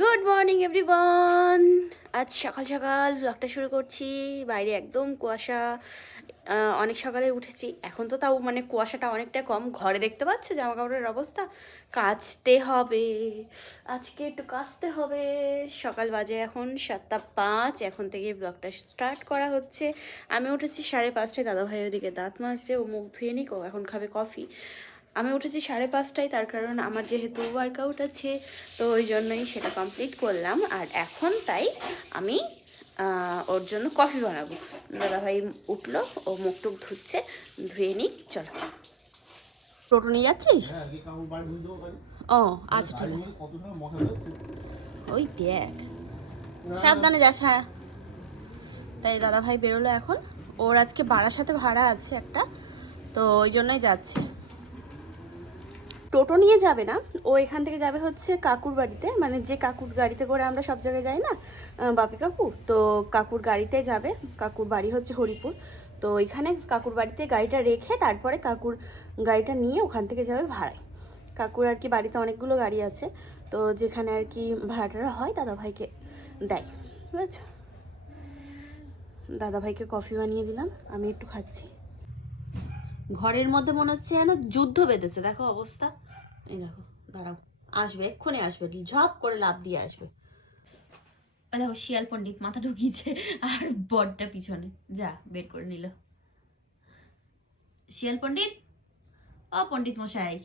Good morning everyone আজ সকাল সকাল ব্লগটা শুরু করছি। বাইরে একদম কুয়াশা। অনেক সকালে উঠেছি। এখন তো তাও মানে কুয়াশাটা অনেকটা কম। ঘরে দেখতে পাচ্ছ জামা কাপড়ের অবস্থা? কাচতে হবে। আজকে একটু কাচতে হবে। সকাল বাজে এখন সাতটা পাঁচ। এখন থেকে ব্লগটা স্টার্ট করা হচ্ছে। আমি উঠেছি সাড়ে পাঁচটায়। দাদাভাই ওদিকে দাঁত মাছছে ও মুখ ধুয়ে নিক। ও এখন খাবে কফি আমি উঠেছি সাড়ে পাঁচটায় তার কারণ আমার যেহেতু ওয়ার্কআউট আছে তো ওই জন্যই সেটা কমপ্লিট করলাম। আর এখন তাই আমি ওর জন্য কফি বানাবো। দাদাভাই উঠল ও মুখ টুক ধুচ্ছে ধুয়ে নিই চলো। টোটো নিয়ে যাচ্ছিস? হ্যাঁ ও আচ্ছা ঠিক আছে। ওই দেখ। সাবধানে যাস হ্যাঁ। তাই দাদাভাই বেরোলো এখন। ওর আজকে বাড়ার সাথে ভাড়া আছে একটা তো ওই জন্যই যাচ্ছে। টোটো নিয়ে যাবে না। ও এখান থেকে যাবে হচ্ছে কাকুর বাড়িতে। মানে যে কাকুর গাড়িতে করে আমরা সব জায়গায় যাই না বাপি কাকু, তো কাকুর গাড়িতে যাবে। কাকুর বাড়ি হচ্ছে হরিপুর। তো এখানে কাকুর বাড়িতে গাড়িটা রেখে তারপরে কাকুর গাড়িটা নিয়ে ওখান থেকে যাবে ভাড়ায়। কাকুর আর কি বাড়িতে অনেকগুলো গাড়ি আছে। তো যেখানে আর কি ভাড়াটা হয় দাদাভাইকে দেয়। বুঝেছ? দাদাভাইকে কফি বানিয়ে দিলাম। আমি একটু খাচ্ছি। ঘরের মধ্যে মনে হচ্ছে যেন যুদ্ধ বেঁধেছে। দেখো অবস্থা। এই দেখো দাঁড়াও। আসবে এক্ষুনি আসবে ঝপ করে লাভ দিয়ে আসবে। দেখো শিয়াল পণ্ডিত মাথা ঢুকিয়েছে আর বডটা পিছনে। যা বের করে নিল। শিয়াল পণ্ডিত? ও পণ্ডিত মশাই।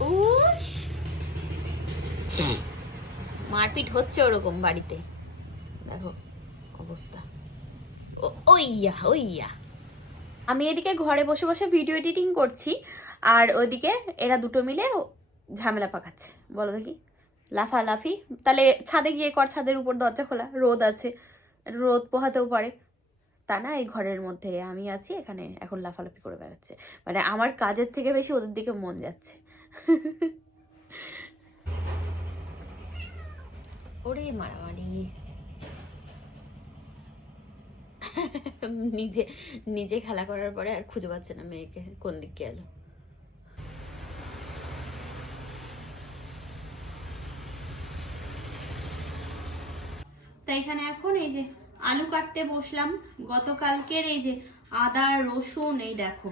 উস! মারপিট হচ্ছে ওরকম বাড়িতে। দেখো অবস্থা। ও ওইয়া ওইয়া। আমি এদিকে ঘরে বসে বসে ভিডিও এডিটিং করছি, আর ওইদিকে এরা দুটো মিলে ঝামেলা পাকাচ্ছে। বলো দেখি। লাফালাফি। তাহলে ছাদে গিয়ে কর, ছাদের উপর দরজা খোলা। রোদ আছে। রোদ পোহাতেও পারে। তা না, এই ঘরের মধ্যে আমি আছি, এখানে এখন লাফালাফি করে বেড়াচ্ছে। মানে আমার কাজের থেকে বেশি ওদের দিকে মন যাচ্ছে। ওরে মারামারি। নিজে নিজে খেলা করার পরে আর খুঁজে পাচ্ছে না মেয়েকে, কোন দিক গেল এখানে এখন এই যে আলু কাটতে বসলাম, গতকালকের এই যে আদা, রসুন, এই দেখো।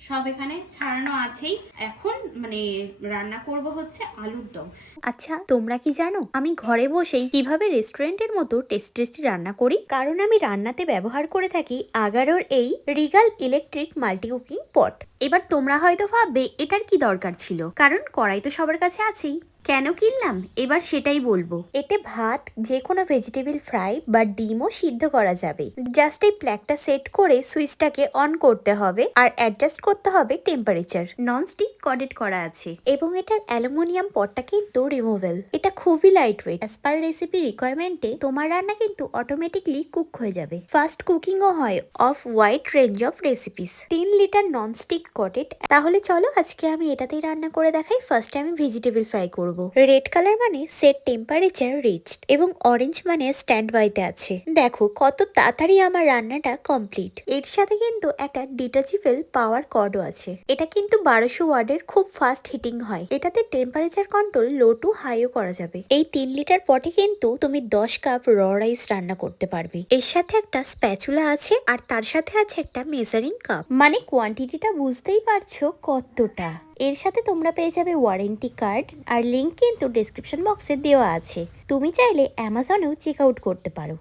সব এখানে ছাড়ানো আছেই। এখন মানে রান্না করব হচ্ছে আলুর দম। আচ্ছা তোমরা কি জানো? আমি ঘরে বসেই কীভাবে রেস্টুরেন্টের মতো টেস্ট টেস্টি রান্না করি? কারণ আমি রান্নাতে ব্যবহার করে থাকি আগারোর এই regal electric multi cooking pot. এবার তোমরা হয়তো ভাববে, এটার কি দরকার ছিল? কারণ কড়াই তো সবার কাছে আছেই। কেন কিনলাম? এবার সেটাই বলব। এতে ভাত যে কোনো ভেজিটেবল ফ্রাই বা ডিমও সিদ্ধ করা যাবে। জাস্ট এই প্ল্যাগটা সেট করে সুইচটাকে অন করতে হবে আর অ্যাডজাস্ট করতে হবে টেম্পারেচার ননস্টিক কডেড করা আছে। এবং এটার অ্যালুমিনিয়াম পটটা কিন্তু রিমুভেল এটা খুবই light weight as per recipe রিকোয়ারমেন্টে তোমার রান্না কিন্তু অটোমেটিকলি কুক হয়ে যাবে। ফাস্ট কুকিংও হয় of wide range of recipes তিন লিটার ননস্টিক কটেড তাহলে চলো আজকে আমি এটাতেই রান্না করে দেখাই। ফার্স্টে আমি ভেজিটেবল ফ্রাই করব। রেড কালার মানে সেট টেম্পারেচার রিচড এবং অরেঞ্জ মানে স্ট্যান্ড বাইতে আছে। দেখো কত তাড়াতাড়ি আমার রান্নাটা কমপ্লিট এর সাথে কিন্তু একটা ডিটাচেবল পাওয়ার কর্ডও আছে। এটা কিন্তু বারোশো ওয়ার্ডের খুব ফাস্ট হিটিং হয়। এটাতে টেম্পারেচার কন্ট্রোল লো টু হাইও করা যাবে। এই তিন লিটার পটে কিন্তু তুমি দশ কাপ র রাইস রান্না করতে পারবে। এর সাথে একটা স্প্যাচুলা আছে আর তার সাথে আছে একটা মেজারিং কাপ মানে কোয়ান্টিটিটা বুঝতেই পারছ কতটা। এর সাথে তোমরা পেয়ে যাবে ওয়ারেন্টি কার্ড আর লিঙ্ক কিন্তু ডেসক্রিপশন বক্সে দেওয়া আছে। তুমি চাইলে অ্যামাজনেও চেক আউট করতে পারো।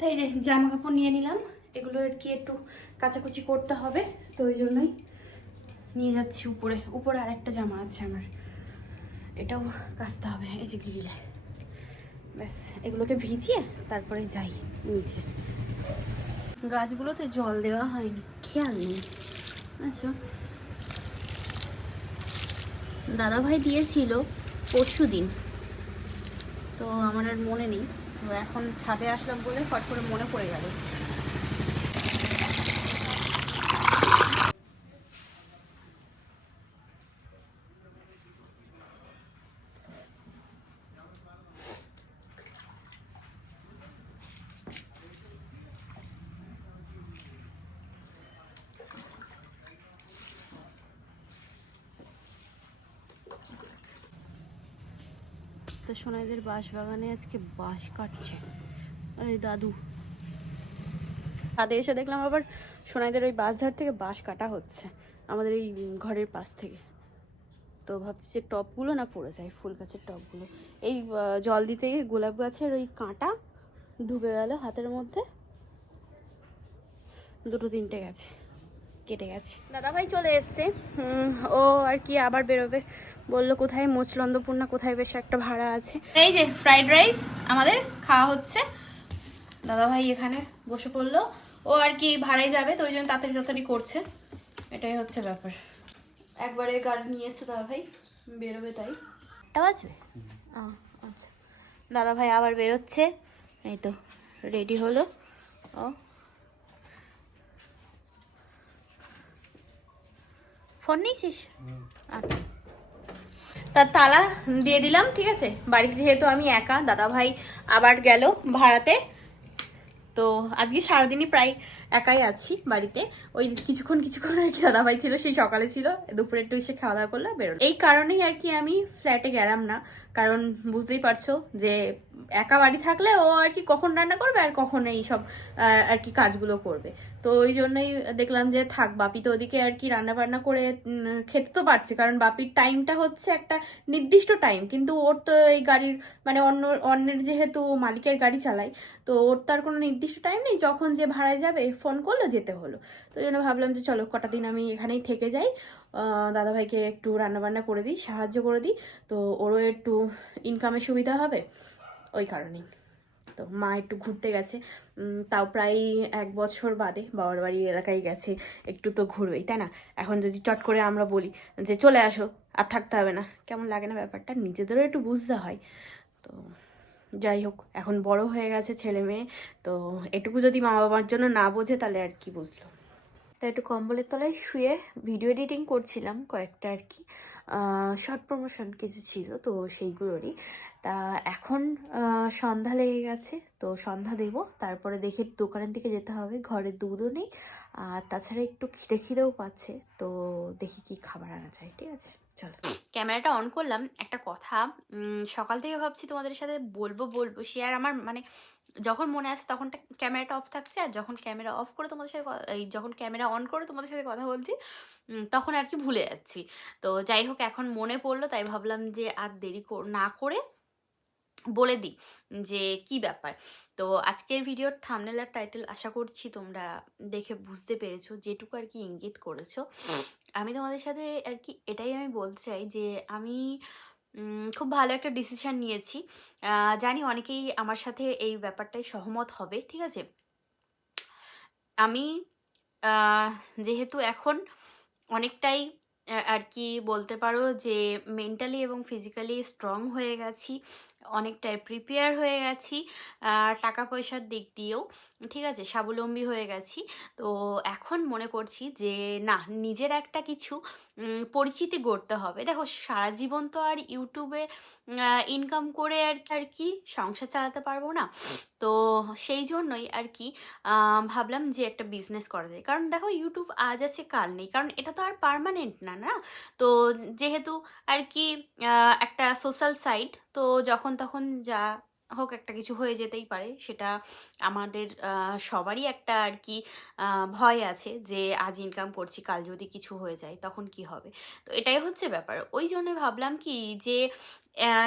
তাই যে জামা কাপড় নিয়ে নিলাম, এগুলো আর কি একটু কাচাকুচি করতে হবে, তো ওই জন্যই নিয়ে যাচ্ছি উপরে। উপরে আরেকটা জামা আছে আমার, এটাও কাচতে হবে, এই যে গ্রিলে ব্যাস, এগুলোকে ভিজিয়ে তারপরে যাই নিচে। গাছগুলোতে জল দেওয়া হয়নি, খেয়াল নেই। আচ্ছা। দাদাভাই দিয়েছিল পরশু দিন। তো আমার আর মনে নেই। তো এখন ছাদে আসলাম বলে ফট করে মনে পড়ে গেল। তো সোনাইদের বাঁশ বাগানে আজকে বাঁশ কাটছে। এই দাদু। ছাদে এসে দেখলাম আবার সোনাইদের ওই বাঁশঝাড় থেকে বাঁশ কাটা হচ্ছে আমাদের এই ঘরের পাশ থেকে। তো ভাবছি যে টপগুলো না পড়ে যায় ফুল গাছের টপগুলো। এই জল দিতে গিয়ে গোলাপ গাছের ওই কাঁটা ডুবে গেল হাতের মধ্যে। দুটো তিনটে গেছে কেটে গেছে। দাদাভাই চলে এসছে। ও আর কি আবার বেরোবে। বলল কোথায় মোচলন্দপূর্ণা কোথায় বেশ একটা ভাড়া আছে? এই যে ফ্রাইড রাইস আমাদের খাওয়া হচ্ছে। দাদাভাই এখানে বসে পড়ল। ও আর কি ভাড়ায় যাবে তো ওই জন্য তাড়াতাড়ি তাড়াতাড়ি করছে। এটাই হচ্ছে ব্যাপার। একবারে গাড়ি নিয়ে এসছে দাদাভাই। বেরোবে তাই। এটা বাজবে? আচ্ছা। দাদাভাই আবার বেরোচ্ছে। এই তো রেডি হলো। ও। ফোন নিয়েছিস? আচ্ছা। তার তালা দিয়ে দিলাম, ঠিক আছে? বাড়িতে যেহেতু আমি একা দাদা ভাই আবার গেল ভাড়াতে। তো আজকে সারাদিনই প্রায় একাই আছি বাড়িতে। ওই কিছুক্ষণ কিছুক্ষণ আর কি দাদাভাই ছিল, সেই সকালে ছিল। দুপুরে একটু এসে খাওয়া দাওয়া করলে বেরোলো। এই কারণেই আর কি আমি ফ্ল্যাটে গেলাম না। কারণ বুঝতেই পারছ যে একা বাড়ি থাকলে ও আর কি কখন রান্না করবে আর কখন এই সব আর কি কাজগুলো করবে। তো ওই জন্যই দেখলাম যে থাক, বাপি তো ওদিকে আর কি রান্না বান্না করে খেতে তো পারছে। কারণ বাপির টাইমটা হচ্ছে একটা নির্দিষ্ট টাইম কিন্তু ওর তো এই গাড়ির মানে অন্য, অন্যের যেহেতু মালিকের গাড়ি চালায়, তো ওর তো আর কোনো নির্দিষ্ট টাইম নেই। যখন যে ভাড়ায় যাবে ফোন করল, যেতে হলো। তো জন্য ভাবলাম যে চলো কটা দিন আমি এখানেই থেকে যাই। দাদাভাইকে একটু রান্নাবান্না করে দিই, সাহায্য করে দিই। তো ওরও একটু ইনকামের সুবিধা হবে, ওই কারণেই। তো মা একটু ঘুরতে গেছে। তাও প্রায় এক বছর বাদে বাবার বাড়ি এলাকায় গেছে, একটু তো ঘুরবেই, তাই না? এখন যদি চট করে আমরা বলি যে চলে আসো, আর থাকতে হবে না। কেমন লাগে না ব্যাপারটা? নিজেদেরও একটু বুঝতে হয়। তো যাই হোক, এখন বড় হয়ে গেছে ছেলে মেয়ে, তো এটুকু যদি মা বাবার জন্য না বোঝে তাহলে আর কি বুঝলো? তা একটু কম্বলের তলায় শুয়ে ভিডিও এডিটিং করছিলাম কয়েকটা আর কি। শর্ট প্রমোশন কিছু ছিল, তো সেইগুলোরই। তা এখন সন্ধ্যা লেগে গেছে, তো সন্ধ্যা দেব। তারপরে দেখে দোকানের দিকে যেতে হবে, ঘরে দুধও নেই, আর তাছাড়া একটু খিদে খিদেও পাচ্ছে, তো দেখি কি খাবার আনা যায়, ঠিক আছে? চলো। ক্যামেরাটা অন করলাম, একটা কথা সকাল থেকে ভাবছি তোমাদের সাথে বলব বলব আর আমার মানে যখন মনে আসে তখন ক্যামেরাটা অফ থাকছে, আর যখন ক্যামেরা অফ করে তোমাদের সাথে এই যখন ক্যামেরা অন করে তোমাদের সাথে কথা বলছি তখন আর কি ভুলে যাচ্ছি। তো যাই হোক, এখন মনে পড়ল, তাই ভাবলাম যে আর দেরি না করে বলে দিই যে কি ব্যাপার? তো আজকের ভিডিওর থামনেল আর টাইটেল আশা করছি তোমরা দেখে বুঝতে পেরেছ, যেটুকু আর কি ইঙ্গিত করেছ। আমি তোমাদের সাথে আর কি এটাই আমি বলতে চাই যে আমি খুব ভালো একটা ডিসিশান নিয়েছি। জানি অনেকেই আমার সাথে এই ব্যাপারটাই সহমত হবে, ঠিক আছে? আমি যেহেতু এখন অনেকটাই আর কি বলতে পারো যে মেন্টালি এবং ফিজিক্যালি স্ট্রং হয়ে গেছি অনেকটাই প্রিপেয়ার হয়ে গেছি টাকা পয়সার দিক দিয়েও, ঠিক আছে? স্বাবলম্বী হয়ে গেছি। তো এখন মনে করছি যে, না, নিজের একটা কিছু পরিচিতি গড়তে হবে। দেখো, সারা জীবন তো আর ইউটিউবে ইনকাম করে আর আর কি, সংসার চালাতে পারব না। তো সেই জন্যই আর কি ভাবলাম যে একটা বিজনেস করা যায়। কারণ দেখো ইউটিউব আজ আছে, কাল নেই। কারণ এটা তো আর পার্মানেন্ট না না? তো যেহেতু আর কি একটা সোশ্যাল সাইট তো যখন তখন যা হোক একটা কিছু হয়ে যেতেই পারে, সেটা আমাদের সবারই একটা আর কি ভয় আছে যে আজ ইনকাম করছি, কাল যদি কিছু হয়ে যায় তখন কি হবে? তো এটাই হচ্ছে ব্যাপার। ওই জন্য ভাবলাম কি যে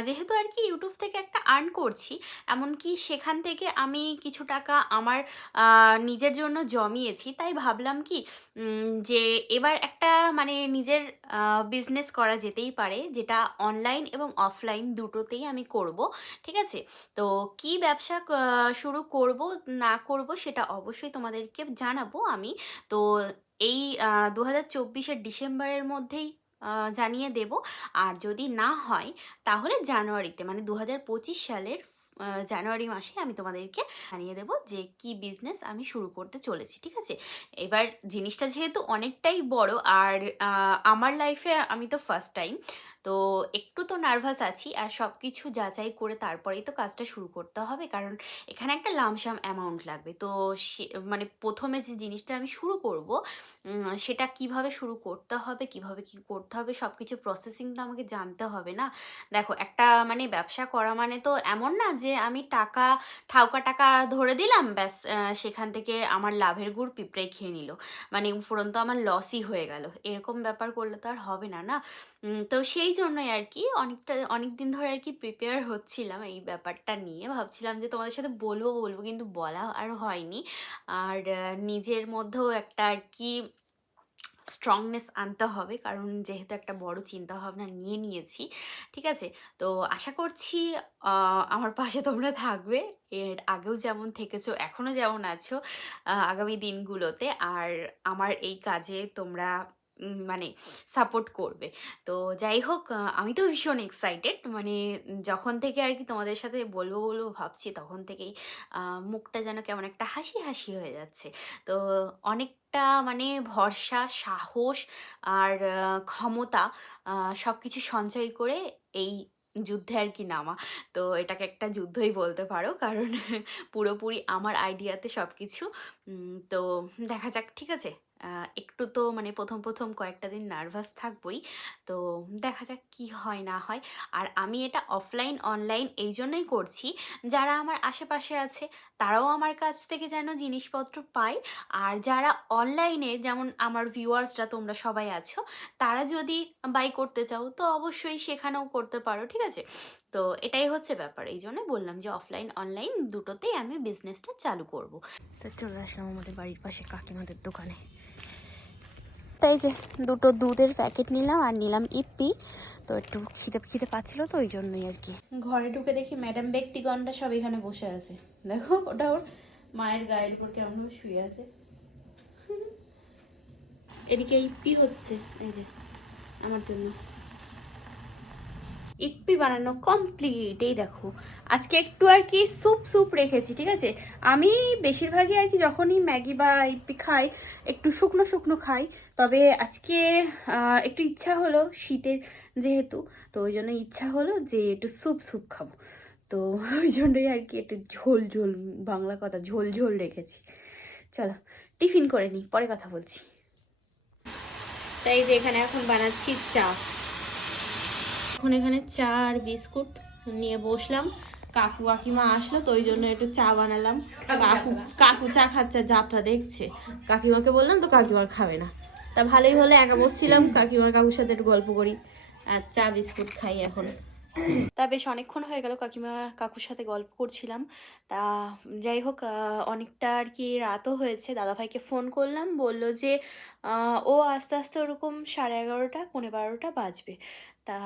যেহেতু আর কি ইউটিউব থেকে একটা আর্ন করছি, এমনকি সেখান থেকে আমি কিছু টাকা আমার নিজের জন্য জমিয়েছি, তাই ভাবলাম কি যে এবার একটা মানে নিজের বিজনেস করা যেতেই পারে, যেটা অনলাইন এবং অফলাইন দুটোতেই আমি করব, ঠিক আছে? তো কি ব্যবসা শুরু করব, না করব সেটা অবশ্যই তোমাদেরকে জানাব আমি। তো এই দু হাজার চব্বিশের ডিসেম্বরের মধ্যেই জানিয়ে দেব। আর যদি না হয়, তাহলে জানুয়ারিতে মানে দু হাজার পঁচিশ সালের জানুয়ারি মাসে আমি তোমাদেরকে জানিয়ে দেব যে কি বিজনেস আমি শুরু করতে চলেছি, ঠিক আছে? এবার জিনিসটা যেহেতু অনেকটাই বড়, আর আমার লাইফে আমি তো ফার্স্ট টাইম তো একটু তো নার্ভাস আছি আর সব কিছু যাচাই করে তারপরেই তো কাজটা শুরু করতে হবে। কারণ এখানে একটা লামসাম অ্যামাউন্ট লাগবে। তো মানে প্রথমে যে জিনিসটা আমি শুরু করব সেটা কীভাবে শুরু করতে হবে, কীভাবে কি করতে হবে সব কিছু প্রসেসিং তো আমাকে জানতে হবে না। দেখো, একটা মানে ব্যবসা করা মানে তো এমন না যে আমি টাকা, থাউকা টাকা ধরে দিলাম, ব্যাস সেখান থেকে আমার লাভের গুড় পিঁপড়ে খেয়ে নিল। মানে উপরন্ত আমার লসই হয়ে গেল। এরকম ব্যাপার করলে তো আর হবে না না? তো সেই জন্যই আর কি অনেকটা অনেক দিন ধরে আর কি প্রিপেয়ার হচ্ছিলাম এই ব্যাপারটা নিয়ে। ভাবছিলাম যে তোমাদের সাথে বলব বলব কিন্তু বলা আর হয়নি। আর নিজের মধ্যেও একটা আর কি স্ট্রংনেস আনতে হবে, কারণ যেহেতু একটা বড় চিন্তা ভাবনা নিয়ে নিয়েছি, ঠিক আছে? তো আশা করছি আমার পাশে তোমরা থাকবে। এর আগেও যেমন থেকেছো এখনও যেমন আছো আগামী দিনগুলোতে। আর আমার এই কাজে তোমরা মানে সাপোর্ট করবে। তো যাই হোক আমি তো ভীষণ এক্সাইটেড মানে যখন থেকে আর কি তোমাদের সাথে বলব বলব ভাবছি, তখন থেকেই মুখটা যেন কেমন একটা হাসি হাসি হয়ে যাচ্ছে। তো অনেকটা মানে ভরসা, সাহস আর ক্ষমতা সব কিছু সঞ্চয় করে এই যুদ্ধে আর কি নামা। তো এটাকে একটা যুদ্ধই বলতে পারো, কারণ পুরোপুরি আমার আইডিয়াতে সব কিছু তো দেখা যাক, ঠিক আছে? একটু তো মানে প্রথম প্রথম কয়েকটা দিন নার্ভাস থাকবই। তো দেখা যাক কি হয়, না হয়। আর আমি এটা অফলাইন অনলাইন এই জন্যই করছি, যারা আমার আশেপাশে আছে, তারাও আমার কাছ থেকে যেন জিনিসপত্র পায়। আর যারা অনলাইনে যেমন আমার ভিউয়ার্সরা তোমরা সবাই আছো, তারা যদি বাই করতে চাও, তো অবশ্যই সেখানেও করতে পারো, ঠিক আছে? তো এটাই হচ্ছে ব্যাপার। এই জন্য বললাম যে অফলাইন অনলাইন দুটোতেই আমি বিজনেসটা চালু করব। তো চলে আসলাম আমাদের বাড়ির পাশে কাকিমাদের দোকানে। তাই যে দুটো দুধের প্যাকেট নিলাম আর নিলাম ইপি তো একটু খিদে খিদে পাচ্ছিল তো ওই জন্যই আর কি। ঘরে ঢুকে দেখি ম্যাডাম ব্যক্তিগণটা সব এখানে বসে আছে। দেখো, ওটা ওর মায়ের গায়ের উপর কেমন শুয়ে আছে। এদিকে ইপি হচ্ছে, এই যে, আমার জন্য। ইপ্পি বানানো কমপ্লিট এই দেখো। আজকে একটু আর কি স্যুপ স্যুপ রেখেছি, ঠিক আছে? আমি বেশিরভাগই আর কি যখনই ম্যাগি বা ইপ্পি খাই, একটু শুকনো শুকনো খাই। তবে আজকে একটু ইচ্ছা হলো শীতের যেহেতু, তো ওই জন্য ইচ্ছা হলো যে একটু স্যুপ স্যুপ খাব। তো ওই জন্যই আর কি একটু ঝোল ঝোল, বাংলা কথা, ঝোল ঝোল রেখেছি। চলো, টিফিন করে নিই, পরে কথা বলছি। তাই যে এখানে এখন বানাচ্ছি চা। এখন এখানে চা আর বিস্কুট নিয়ে বসলাম। কাকু কাকিমা আসলো তো ওই জন্য একটু চা বানালাম। কাকু কাকু চা খাচ্ছে যাত্রা দেখছে। কাকিমাকে বললাম তো কাকিমার খাবে না। তা ভালোই হলে একা বসছিলাম। কাকিমার কাকুর সাথে একটু গল্প করি আর চা বিস্কুট খাই এখন। তা বেশ অনেকক্ষণ হয়ে গেল কাকিমা কাকুর সাথে গল্প করছিলাম। তা যাই হোক অনেকটা আর কি রাতও হয়েছে। দাদাভাইকে ফোন করলাম বলল যে ও আস্তে আস্তে ওরকম সাড়ে এগারোটা পৌনে বারোটা বাজবে। তা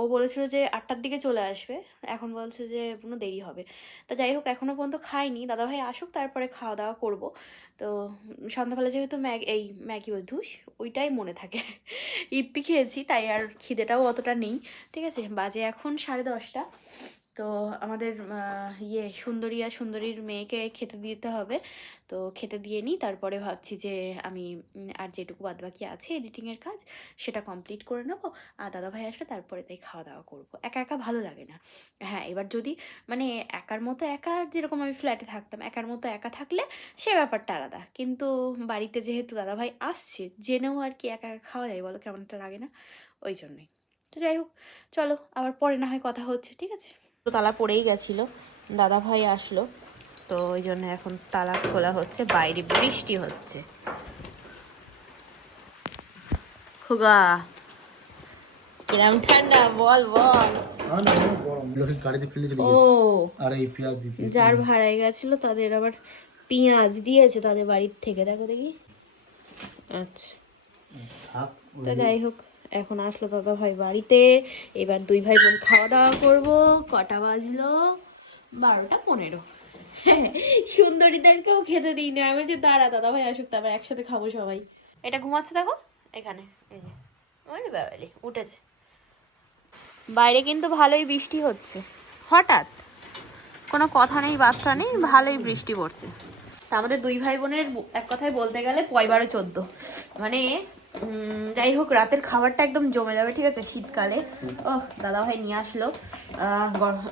ও বলেছিল যে আটটার দিকে চলে আসবে। এখন বলছে যে কোনো দেরি হবে। তা যাই হোক এখনও পর্যন্ত খাইনি দাদাভাই আসুক, তারপরে খাওয়া দাওয়া করব। তো সন্ধ্যাবেলা যেহেতু ম্যাগ, এই ম্যাগি ওই ধুস, ওইটাই মনে থাকে। ইপ্পি খেয়েছি, তাই আর খিদেটাও অতটা নেই। ঠিক আছে, বাজে এখন সাড়ে দশটা। তো আমাদের ইয়ে সুন্দরী আর সুন্দরীর মেয়েকে খেতে দিতে হবে। তো খেতে দিয়ে নিই, তারপরে ভাবছি যে আমি আর যেটুকু বাদবাকি আছে এডিটিংয়ের কাজ, সেটা কমপ্লিট করে নেব। আর দাদাভাই আসলে তারপরে তাই খাওয়া দাওয়া করব। একা একা ভালো লাগে না। হ্যাঁ এবার যদি মানে একার মতো একা যেরকম আমি ফ্ল্যাটে থাকতাম, একার মতো একা থাকলে সে ব্যাপারটা আলাদা। কিন্তু বাড়িতে যেহেতু দাদাভাই আসছে, জেনেও আর কি একা একা খাওয়া যায় বলো, কেমনটা লাগে না? ওই জন্যই। তো যাই হোক, চলো আবার পরে না হয় কথা হচ্ছে, ঠিক আছে? তালা পড়েই গেছিল। দাদা ভাই আসলো। তো ওই জন্য এখন তালা খোলা হচ্ছে বাইরে বৃষ্টি হচ্ছে। খুগা। কিরাম ঠান্ডা বল বল। ও। যার ভাড়ায় গেছিল তাদের আবার পেঁয়াজ দিয়েছে তাদের বাড়ির থেকে। দেখো দেখি। আচ্ছা। তা যাই হোক। এখন আসলো দাদা ভাই বাড়িতে। এবার দুই ভাই বোন খাওয়া দাওয়া করব। কটা বাজলো? বারোটা পনেরো। হ্যাঁ সুন্দরীদেরকেও খেতে দিই না। আমি যে দাঁড়া দাদা ভাই আসুক তারপর একসাথে খাব সবাই। এটা ঘুমাচ্ছে দেখো? এখানে এই যে। ওই বাবালি উঠেছে। বাইরে কিন্তু ভালোই বৃষ্টি হচ্ছে। হঠাৎ। কোনো কথা নেই বার্তা নেই ভালোই বৃষ্টি পড়ছে। তা আমাদের দুই ভাই বোনের এক কথায় বলতে গেলে পয় বারো চোদ্দ। মানে যাই হোক রাতের খাবারটা একদম জমে যাবে ঠিক আছে? শীতকালে। ও দাদা ভাই নিয়ে আসলো।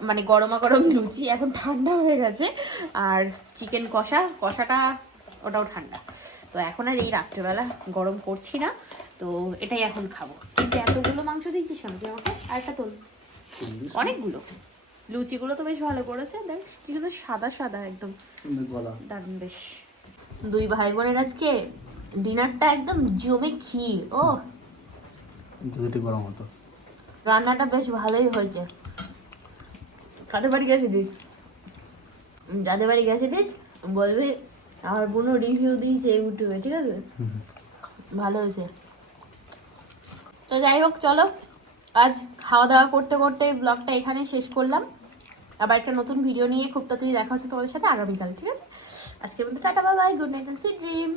মানে গরমা গরম লুচি। এখন ঠান্ডা হয়ে গেছে। আর চিকেন কষা কষাটা ওটাও ঠান্ডা। তো এখন আর এই রাত্রেবেলা গরম করছি না। তো এটাই এখন খাব। কিন্তু এতগুলো মাংস দিচ্ছিস কেন তুই আমাকে? আরেকটা তোল। অনেকগুলো। লুচিগুলো তো বেশ ভালো করেছে। দেখ কি সুন্দর সাদা সাদা একদম। দারুণ বেশ। দুই ভাই বোনের আজকে ডিনারটা একদম জমে ক্ষীর ও। দুটি গরম হতো। রান্নাটা বেশ ভালোই হয়েছে। কাদের বাড়ি গেছিলিস? যাদের বাড়ি গেছিলিস বলবি আমার বোনও রিভিউ দিয়েছে ইউটিউবে ঠিক আছে? ভালো হয়েছে। তো যাই হোক চলো। আজ খাওয়া দাওয়া করতে করতে ব্লগটা এখানে শেষ করলাম। আবার একটা নতুন ভিডিও নিয়ে খুব তাড়াতাড়ি দেখা হচ্ছে তোমাদের সাথে আগামীকাল ঠিক আছে? আজকের মতো tata bye good night and sweet dream